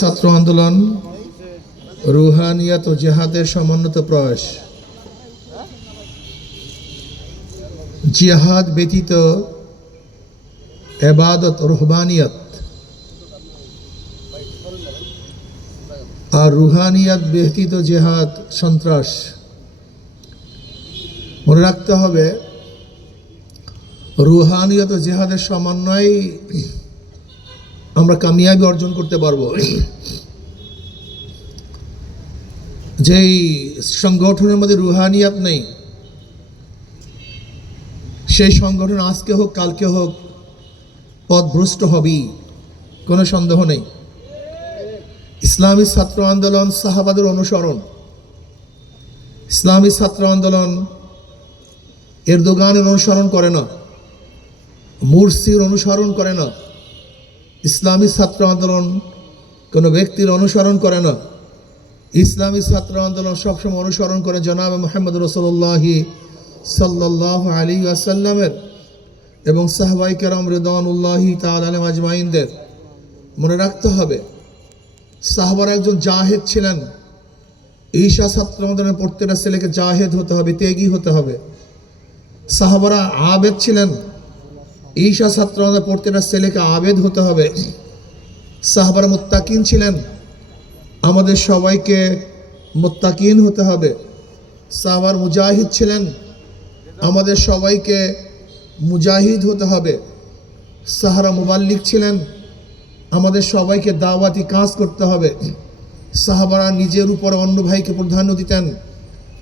ছাত্র আন্দোলন, রুহানিয়াত ও জেহাদের সমন্বিত প্রয়াস। জিহাদ ব্যতীত এবাদত রুহবানিয়াত আর রুহানিয়াত ব্যতীত জেহাদ সন্ত্রাস। মনে রাখতে হবে, রুহানিয়াত ও জেহাদের সমন্বয় আমরা কামিয়াবি অর্জন করতে পারব। যেই সংগঠনের মধ্যে রুহানিয়াত নেই, সেই সংগঠন আজকে হোক, কালকে হোক, পথভ্রষ্ট হবেই, কোনো সন্দেহ নেই। ইসলামী ছাত্র আন্দোলন সাহাবাদের অনুসরণ। ইসলামী ছাত্র আন্দোলন এরদোগানের অনুসরণ করে না, মুরসির অনুসরণ করে না। ইসলামী ছাত্র আন্দোলন কোনো ব্যক্তির অনুসরণ করে না। ইসলামী ছাত্র আন্দোলন সবসময় অনুসরণ করে জনাব মোহাম্মদ রসল্লাহি সাল্লাহ আলী আসাল্লামের এবং সাহবাই কেরাম রেদানুল্লাহি তাল আলম আজমাইনদের। মনে রাখতে হবে, সাহবার একজন জাহেদ ছিলেন। ঈশা ছাত্র আন্দোলনের প্রত্যেকটা ছেলেকে জাহেদ হতে হবে, তেগি হতে হবে। সাহাবারা আবেদ ছিলেন। ঈশা ছাত্র আমাদের প্রত্যেকটা ছেলেকে আবেদ হতে হবে। সাহাবার মোত্তাকিন ছিলেন। আমাদের সবাইকে মোত্তাকিন হতে হবে। সাহাবার মুজাহিদ ছিলেন। আমাদের সবাইকে মুজাহিদ হতে হবে। সাহারা মুবাল্লিক ছিলেন। আমাদের সবাইকে দাওয়াতি কাজ করতে হবে। সাহাবারা নিজের উপর অন্য ভাইকে প্রাধান্য দিতেন।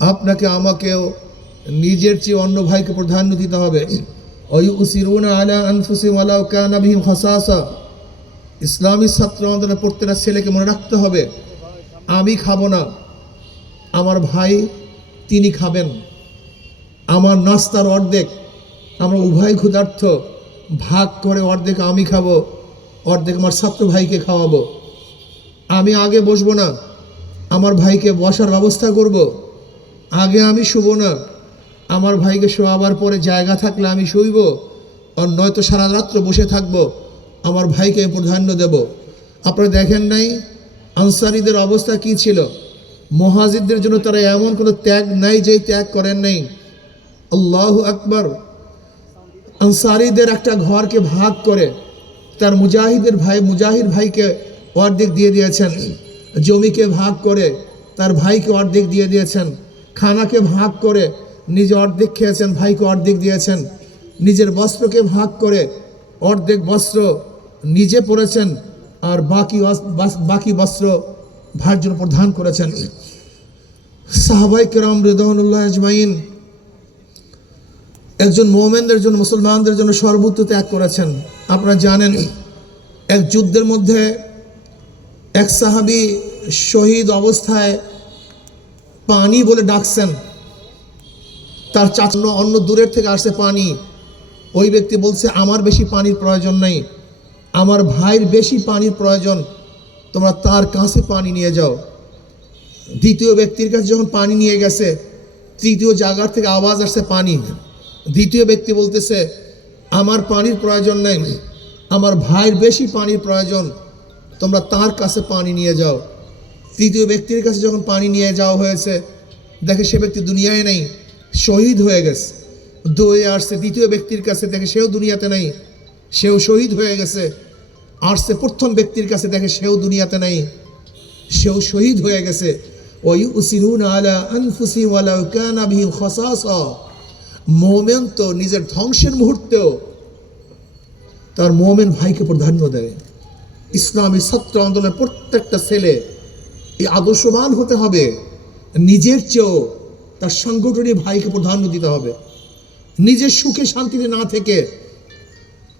আপনাকে আমাকেও নিজের চেয়ে অন্য ভাইকে প্রাধান্য দিতে হবে। অয়ুসিরুন আলা আনফুসিম আলাউ কানা বিহিম খাসাসা ইসলামী ছাত্র আন্দোলনের প্রত্যেকটা ছেলেকে মনে রাখতে হবে, আমি খাব না। আমার ভাই, তিনি খাবেন। আমার নাস্তার অর্ধেক, আমরা উভয় ক্ষুধার্থ, ভাগ করে অর্ধেক আমি খাব, অর্ধেক আমার ছাত্র ভাইকে খাওয়াবো। আমি আগে বসবো না, আমার ভাইকে বসার ব্যবস্থা করব। আগে আমি শুব না। আমার ভাইকে শোয়াবার পরে জায়গা থাকলে আমি শুইব, আর নয়তো সারা রাত্র বসে থাকব। আমার ভাইকে প্রাধান্য দেব। আপনারা দেখেন নাই আনসারিদের অবস্থা কি ছিল? মহাজিদদের জন্য তারা এমন কোনো ত্যাগ নাই যেই ত্যাগ করেন নাই। আল্লাহ আকবর। আনসারিদের একটা ঘরকে ভাগ করে তার মুজাহিদের ভাই মুজাহিদ ভাইকে অর্ধেক দিয়ে দিয়েছেন। জমিকে ভাগ করে তার ভাইকে অর্ধেক দিয়ে দিয়েছেন। খানাকে ভাগ করে নিজে অর্ধেক খেয়েছেন, ভাইকে অর্ধেক দিয়েছেন। নিজের বস্ত্রকে ভাগ করে অর্ধেক বস্ত্র নিজে পরেছেন আর বাকি বাকি বস্ত্র ভাইয়ের জন্য প্রদান করেছেন। সাহাবাই কেরাম আজমাইন একজন মোমেনদের জন্য, মুসলমানদের জন্য সর্বোচ্চ ত্যাগ করেছেন। আপনারা জানেন, এক যুদ্ধের মধ্যে এক সাহাবি শহীদ অবস্থায় পানি বলে ডাকছেন। তার চাচানো অন্য দূরের থেকে আসছে পানি। ওই ব্যক্তি বলছে, আমার বেশি পানির প্রয়োজন নেই। আমার ভাইয়ের বেশি পানির প্রয়োজন। তোমরা তার কাছে পানি নিয়ে যাও। দ্বিতীয় ব্যক্তির কাছে যখন পানি নিয়ে গেছে, তৃতীয় জায়গার থেকে আওয়াজ আসছে পানি। দ্বিতীয় ব্যক্তি বলতেছে, আমার পানির প্রয়োজন নেই। আমার ভাইয়ের বেশি পানির প্রয়োজন। তোমরা তার কাছে পানি নিয়ে যাও। তৃতীয় ব্যক্তির কাছে যখন পানি নিয়ে যাওয়া হয়েছে, দেখে সে ব্যক্তি দুনিয়ায় নেই। শহীদ হয়ে গেছে। দৌড়ে আসছে দ্বিতীয় ব্যক্তির কাছে দেখে সেও দুনিয়াতে নাই। সেও শহীদ হয়ে গেছে। আসছে প্রথম ব্যক্তির কাছে দেখে সেও দুনিয়াতে নাই। সেও শহীদ হয়ে গেছে। ওই উসিরুন আলা আনফুসি ওয়ালা কানা বিহিম খাসাসা। মোমেন তো নিজের ধ্বংসের মুহূর্তেও তার মোমেন ভাইকে প্রাধান্য দেয়। ইসলামী ছাত্র আন্দোলনের প্রত্যেকটা ছেলে এই আদর্শবান হতে হবে। নিজের চেয়েও তার সাংগঠনিক ভাইকে প্রাধান্য দিতে হবে। নিজের সুখে শান্তিতে না থেকে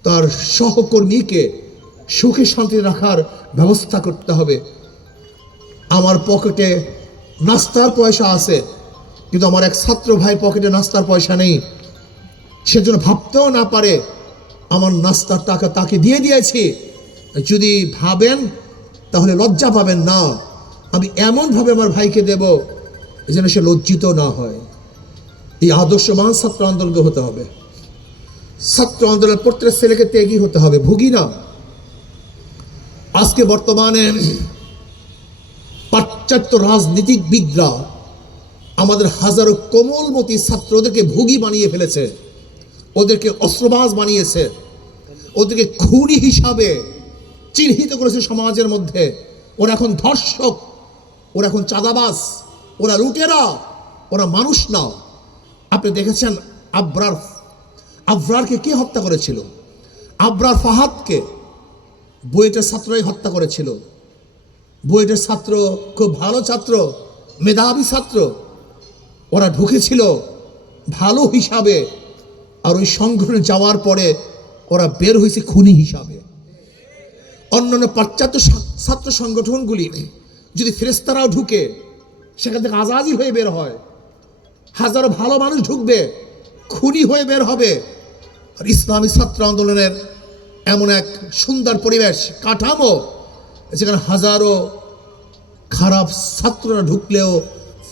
তার সহকর্মীকে সুখে শান্তিতে রাখার ব্যবস্থা করতে হবে। আমার পকেটে নাস্তার পয়সা আছে, কিন্তু আমার এক ছাত্র ভাই পকেটে নাস্তার পয়সা নেই। সেজন্য ভাবতেও না পারে, আমার নাস্তার টাকা তাকে দিয়ে দিয়েছি। যদি ভাবেন, তাহলে লজ্জা পাবেন না। আমি এমনভাবে আমার ভাইকে দেব যেন সে লজ্জিত না হয়। এই আদর্শমান ছাত্র আন্দোলন হতে হবে। ছাত্র আন্দোলন প্রত্যেক ছেলেকে ত্যাগী হতে হবে, ভুগি না। আজকে বর্তমানে পাশ্চাত্য রাজনীতিকবিদরা আমাদের হাজারো কোমলমতি ছাত্রদেরকে ভুগি বানিয়ে ফেলেছে। ওদেরকে অস্ত্রবাজ বানিয়েছে। ওদেরকে খুনি হিসাবে চিহ্নিত করেছে সমাজের মধ্যে। ওরা এখন ধর্ষক, ওরা এখন চাঁদাবাজ। ওরা লুটেরা, ওরা মানুষ না আপনি দেখেছেন আব্রার, আব্রারকে কে হত্যা করেছিল? আব্রার ফাহাদকে। বুয়েটের ছাত্রই হত্যা করেছিল। বুয়েটের ছাত্র খুব ভালো ছাত্র, মেধাবী ছাত্র। ওরা ঢুকেছিল ভালো হিসাবে আর ওই সংগঠনে যাওয়ার পরে ওরা বের হয়েছে খুনি হিসাবে। অন্যান্য পাশ্চাত্য ছাত্র সংগঠনগুলি, যদি ফেরেস্তারাও ঢুকে সেখান থেকে আজাদি হয়ে বের হয়। হাজারো ভালো মানুষ ঢুকবে, খুনি হয়ে বের হবে। আর ইসলামী ছাত্র আন্দোলনের এমন এক সুন্দর পরিবেশ, কাঠামো, যেখানে হাজারো খারাপ ছাত্ররা ঢুকলেও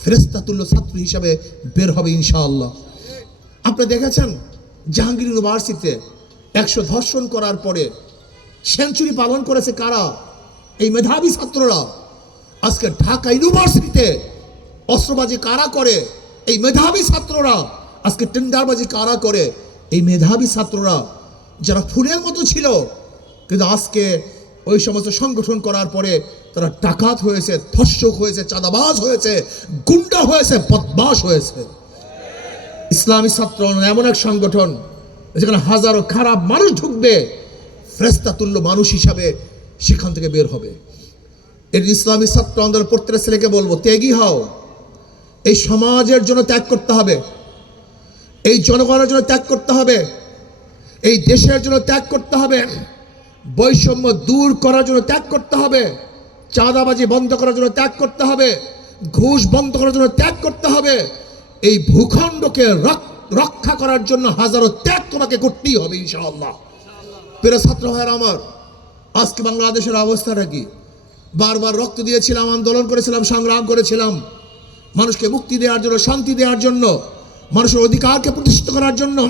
ফেরেস্তা তুল্য ছাত্র হিসাবে বের হবে ইনশাআল্লাহ। আপনি দেখেছেন জাহাঙ্গীর ইউনিভার্সিটিতে একশো ধর্ষণ করার পরে সেঞ্চুরি পালন করেছে কারা? এই মেধাবী ছাত্ররা। আজকে ঢাকা ইউনিভার্সিটিতে অস্ত্রবাজি কারা করে? এই মেধাবী ছাত্ররা। আজকে টেন্ডারবাজি কারা করে? এই মেধাবী ছাত্ররা যারা ফুলের মতো ছিল, কিন্তু আজকে ওই সমস্ত সংগঠন করার পরে তারা ডাকাত হয়েছে, ধর্ষক হয়েছে, চাঁদাবাজ হয়েছে, গুন্ডা হয়েছে বদমাস হয়েছে। ইসলামী ছাত্র এমন এক সংগঠন যেখানে হাজারো খারাপ মানুষ ঢুকবে ফ্রেস্তা তুল্য মানুষ হিসাবে সেখান থেকে বের হবে। এর ইসলামী ছাত্র আন্দোলন প্রত্যেকটা ছেলেকে বলব, ত্যাগী হও। এই সমাজের জন্য ত্যাগ করতে হবে। এই জনগণের জন্য ত্যাগ করতে হবে। এই দেশের জন্য ত্যাগ করতে হবে। বৈষম্য দূর করার জন্য ত্যাগ করতে হবে। চাঁদাবাজি বন্ধ করার জন্য ত্যাগ করতে হবে। ঘুষ বন্ধ করার জন্য ত্যাগ করতে হবে। এই ভূখণ্ডকে রক- রক্ষা করার জন্য হাজারো ত্যাগ তোমাকে করতেই হবে, ইনশাআল্লাহ। প্রিয় ছাত্র ভাইয়ের আমার, আজকে বাংলাদেশের অবস্থাটা কি? বারবার রক্ত দিয়েছিলাম, আন্দোলন করেছিলাম, সংগ্রাম করেছিলাম। মানুষকে মুক্তি দেওয়ার জন্য, শান্তি দেওয়ার জন্য, মানুষের অধিকারকে প্রতিষ্ঠিত করার জন্য।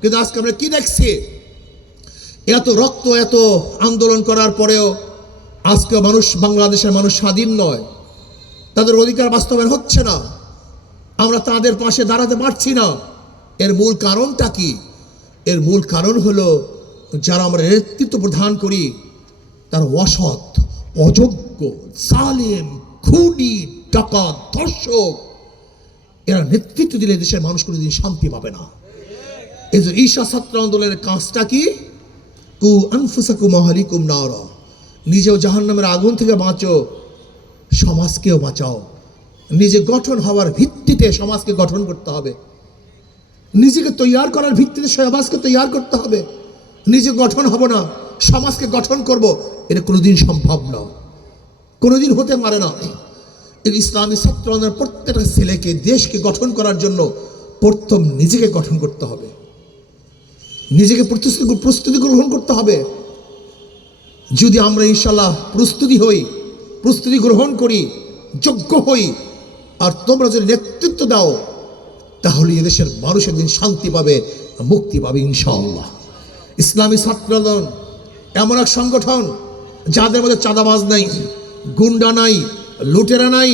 কিন্তু আজকে আমরা কি দেখছি? এত রক্ত, এত আন্দোলন করার পরেও আজকে মানুষ বাংলাদেশের মানুষ স্বাধীন নয়। তাদের অধিকার বাস্তবায়ন হচ্ছে না। আমরা তাদের পাশে দাঁড়াতে পারছি না। এর মূল কারণটা কি? এর মূল কারণ হলো, যারা আমরা নেতৃত্ব প্রদান করি, তার অসৎ। অযোগ্য, সালেম, খুনি, ডাকাত, ধর্ষক। এরা নেতৃত্ব দিলে দেশের মানুষ কোনোদিন শান্তি পাবে না। এই যে ঈশা ছাত্র আন্দোলনের কাজটা কি? কু আনফুসাকু মহালিকুম নারা। নিজেও জাহান্নামের আগুন থেকে বাঁচো, সমাজকেও বাঁচাও। নিজে গঠন হওয়ার ভিত্তিতে সমাজকে গঠন করতে হবে। নিজেকে তৈয়ার করার ভিত্তিতে সমাজকে তৈয়ার করতে হবে। নিজে গঠন হব না। সমাজকে গঠন করব, এটা কোনোদিন সম্ভব নয়। কোনোদিন হতে পারে না। ইসলামী ছাত্র প্রত্যেকটা ছেলেকে, দেশকে গঠন করার জন্য প্রথম নিজেকে গঠন করতে হবে। নিজেকে প্রস্তুতি প্রস্তুতি গ্রহণ করতে হবে। যদি আমরা ইনশাল্লাহ প্রস্তুতি হই, প্রস্তুতি গ্রহণ করি, যোগ্য হই, আর তোমরা যদি নেতৃত্ব দাও, তাহলে এদেশের মানুষ একদিন শান্তি পাবে, মুক্তি পাবে ইনশাআল্লাহ। ইসলামী ছাত্র আন্দোলন এমন এক সংগঠন যাদের মধ্যে চাঁদাবাজ নাই, গুন্ডা নাই, লুটেরা নাই।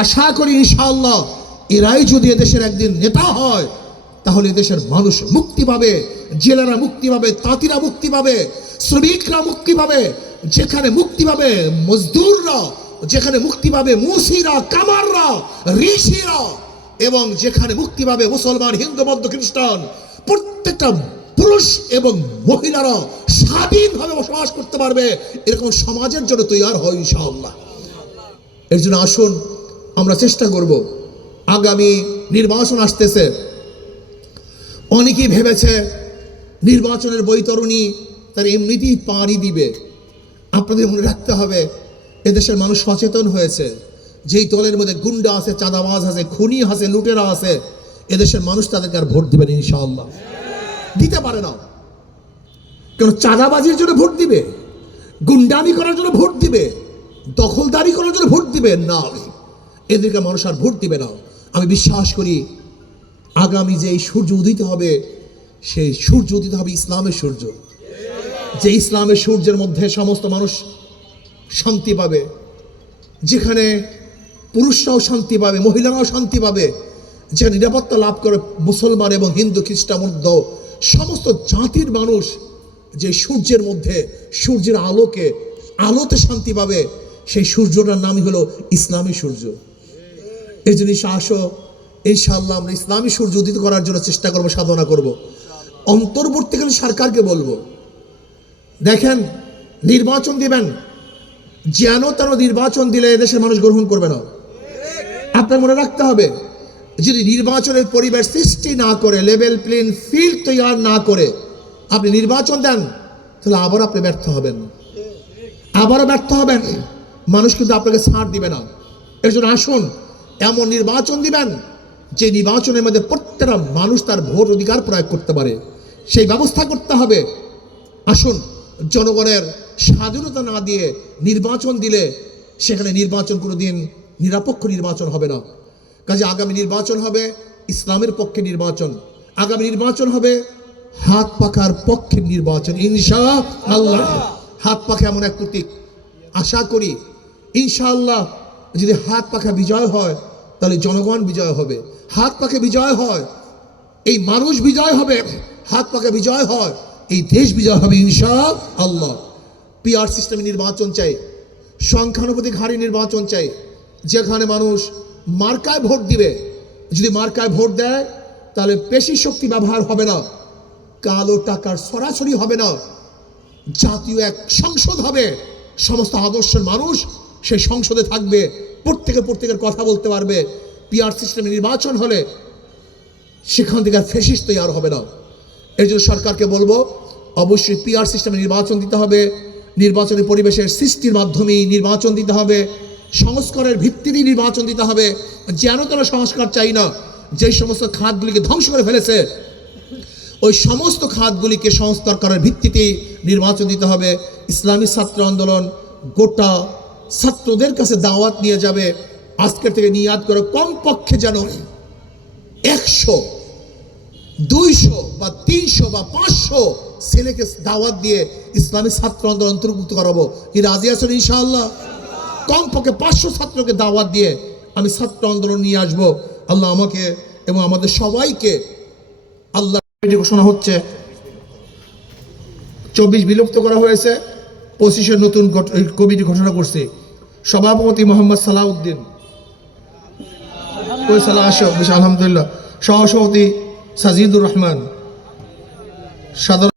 আশা করি ইনশাআল্লাহ এরাই যদি এদেশের একদিন নেতা হয়, তাহলে এদেশের মানুষ মুক্তি পাবে, জেলেরা মুক্তি পাবে, তাঁতিরা মুক্তি পাবে, শ্রমিকরা মুক্তি পাবে, যেখানে মুক্তি পাবে মজদুররা, যেখানে মুক্তি পাবে মুসিরা, কামাররা, ঋষিরা, এবং যেখানে মুক্তি পাবে মুসলমান, হিন্দু, বৌদ্ধ, খ্রিস্টান, প্রত্যেকটা পুরুষ এবং মহিলারা স্বাধীনভাবে বসবাস করতে পারবে, এরকম সমাজের জন্য তৈরি হয় ইনশাআল্লাহ। এর জন্য আসুন, আমরা চেষ্টা করব। আগামী নির্বাচন আসতেছে। অনেকেই ভেবেছে নির্বাচনের বৈতরণী তার এমনিতেই পাড়ি দিবে। আপনাদের মনে রাখতে হবে, এদেশের মানুষ সচেতন হয়েছে। যেই দলের মধ্যে গুন্ডা আছে, চাঁদাবাজ আছে, খুনি আছে, লুটেরা আছে, এদেশের মানুষ তাদেরকে আর ভোট দিবেন ইনশাআল্লাহ। দিতে পারে না। কেন চাঁদাবাজির জন্য ভোট দিবে? গুন্ডামি করার জন্য ভোট দিবে? দখলদারি করার জন্য ভোট দিবে? না। এদেরকে মানুষ আর ভোট দিবে না। আমি বিশ্বাস করি, আগামী যে সূর্য উদিত হবে, সেই সূর্য উদিত হবে ইসলামের সূর্য। যে ইসলামের সূর্যের মধ্যে সমস্ত মানুষ শান্তি পাবে, যেখানে পুরুষরাও শান্তি পাবে, মহিলারাও শান্তি পাবে, যেখানে নিরাপত্তা লাভ করে মুসলমান এবং হিন্দু, খ্রিস্টান মধ্য সমস্ত জাতির মানুষ যে সূর্যের মধ্যে, সূর্যের আলোকে, আলোতে শান্তি পাবে, সেই সূর্যটার নামই হলো ইসলামী সূর্য। এই জন্য আসো, ইনশাআল্লাহ আমরা ইসলামী সূর্য উদিত করার জন্য চেষ্টা করব, সাধনা করব। অন্তর্বর্তীকালীন সরকারকে বলব, দেখেন, নির্বাচন দিবেন, যেন তেন নির্বাচন দিলে এদেশের মানুষ গ্রহণ করবে না। আপনার মনে রাখতে হবে যদি নির্বাচনের পরিবেশ সৃষ্টি না করে লেভেল প্লেন ফিল্ড তৈরি না করে, আপনি নির্বাচন দেন, তাহলে আবার আপনি ব্যর্থ হবেন। আবারও ব্যর্থ হবেন। মানুষ কিন্তু আপনাকে ছাড় দিবে না। এর জন্য আসুন, এমন নির্বাচন দিবেন, যে নির্বাচনের মধ্যে প্রত্যেকটা মানুষ তার ভোট অধিকার প্রয়োগ করতে পারে। সেই ব্যবস্থা করতে হবে। আসুন, জনগণের স্বাধীনতা না দিয়ে নির্বাচন দিলে সেখানে নির্বাচন কোনো দিন নিরপেক্ষ নির্বাচন হবে না। কাজে আগামী নির্বাচন হবে, ইসলামের পক্ষে নির্বাচন। আগামী নির্বাচন হবে, হাত পাখার পক্ষের নির্বাচন। ইনশা আল্লাহ হাত পাখা এমন এক প্রতীক। আশা করি, ইনশাআল্লাহ, যদি হাত পাখা বিজয় হয়, তাহলে জনগণ বিজয় হবে। হাত পাখে বিজয় হয়, এই মানুষ বিজয় হবে, হাত পাকে বিজয় হয়, এই দেশ বিজয় হবে ইনশা আল্লাহ পিআর সিস্টেমে নির্বাচন চাই, সংখ্যানুপাতিক হারে নির্বাচন চাই, যেখানে মানুষ মার্কায় ভোট দিবে। যদি মার্কায় ভোট দেয়, তাহলে পেশি শক্তি ব্যবহার হবে না। কালো টাকার সরাসরি হবে না। জাতীয় এক সংসদ হবে। সমস্ত আদর্শের মানুষ সেই সংসদে থাকবে। প্রত্যেকে প্রত্যেকের কথা বলতে পারবে। পিআর সিস্টেমে নির্বাচন হলে সেখান থেকে আর ফেসিস তৈরি হবে না। এর জন্য সরকারকে বলব, অবশ্যই পিআর সিস্টেমে নির্বাচন দিতে হবে। নির্বাচনী পরিবেশের সৃষ্টির মাধ্যমেই নির্বাচন দিতে হবে। সংস্কারের ভিত্তিতেই নির্বাচন দিতে হবে। যেন তারা সংস্কার চাই না, যেই সমস্ত খাতগুলিকে ধ্বংস করে ফেলেছে, ওই সমস্ত খাতগুলিকে সংস্কার করার ভিত্তিতেই নির্বাচন দিতে হবে। ইসলামী ছাত্র আন্দোলন গোটা ছাত্রদের কাছে দাওয়াত নিয়ে যাবে। আজকের থেকে নিয়াদ করে, কমপক্ষে যেন একশো, দুইশো বা তিনশো বা পাঁচশো ছেলেকে দাওয়াত দিয়ে ইসলামী ছাত্র আন্দোলন অন্তর্ভুক্ত করাবো। কি রাজি আছেন ইনশাআল্লাহ? কমপক্ষে পাঁচশো ছাত্রকে দাওয়াত দিয়ে আমি ছাত্র আন্দোলন নিয়ে আসব। আল্লাহ আমাকে এবং আমাদের সবাইকে আল্লাহ ঘোষণা হচ্ছে। চব্বিশ বিলুপ্ত করা হয়েছে পঁচিশের নতুন কমিটি ঘোষণা করছে। সভাপতি মোহাম্মদ সালাউদ্দিন। আলহামদুলিল্লাহ। সহসভাপতি সাজিদুর রহমান। সাধারণ